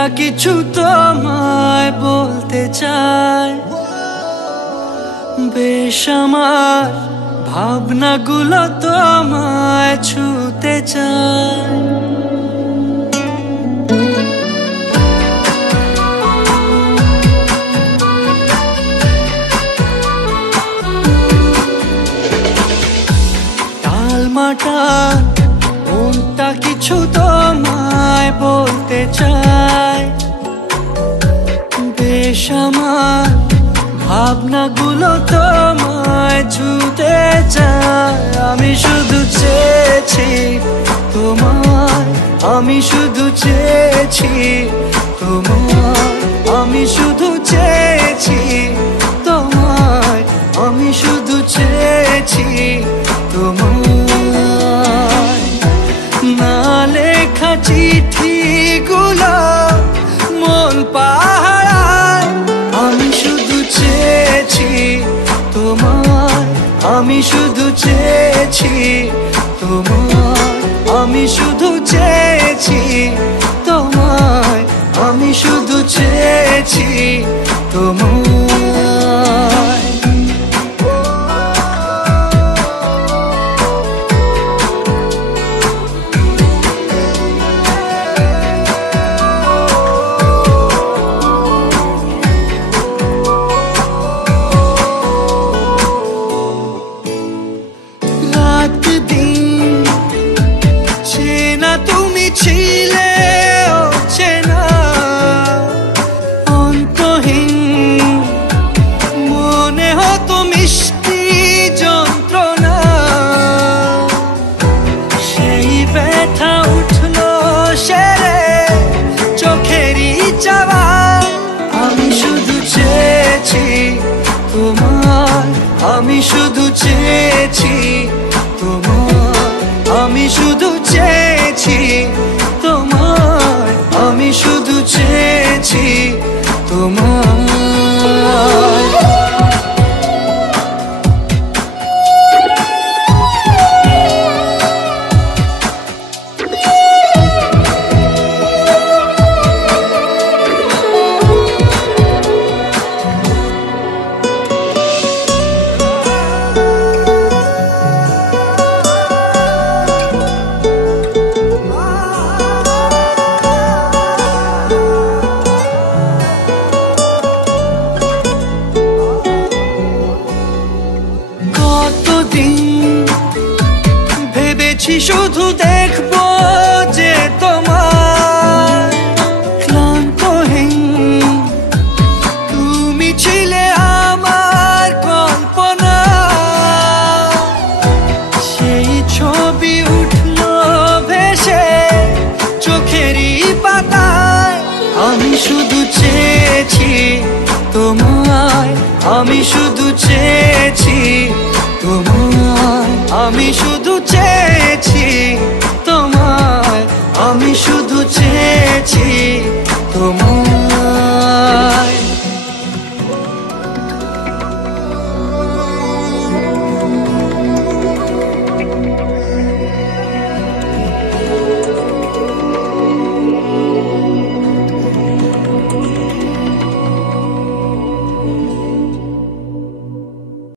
মনটা কিছু তোমায় বলতে চায়, বেশ আমার ভাবনাগুলো তোমায় ছুতে চায়। টালমাটাল মনটা কিছু তোমায় বলতে চায়, বেশ আমার ভাবনাগুলো তোমায় ছুতে চায়। আমি শুধু চেয়েছি তোমায়, আমি শুধু চেয়েছি তোমায়, আমি শুধু চেয়েছি তোমায়, আমি শুধু চেয়েছি তোমায়। না লেখা চিঠিগুলো মন পাহারায়, আমি শুধু চেয়েছি তোমায়, আমি শুধু চেয়েছি তোমায়, আমি শুধু চেয়েছি তোমায়, আমি শুধু চেয়েছি তোমায়। তুমি ছিলে অচেনা অন্তহীন, মনে হতো মিষ্টি যন্ত্রণা, সেই ব্যথা উঠলো সেরে চোখেরই চাওয়ায়। আমি শুধু চেয়েছি তোমার, আমি শুধু চেয়েছি তোমার, আমি শুধু চেয়েছি তোমার, আমি শুধু চেয়েছি তোমার। ভেবেছি শুধু দেখবো যে তোমার ক্লান্তহীন, তুমি ছিলে আমার কল্পনা, সেই ছবি উঠলো ভেসে চোখেরই পাতায়। আমি শুধু চেয়েছি তোমায়, আমি শুধু চেয়েছি তোমায়, আমি শুধু চেয়েছি তোমায়, আমি শুধু চেয়েছি তোমায়।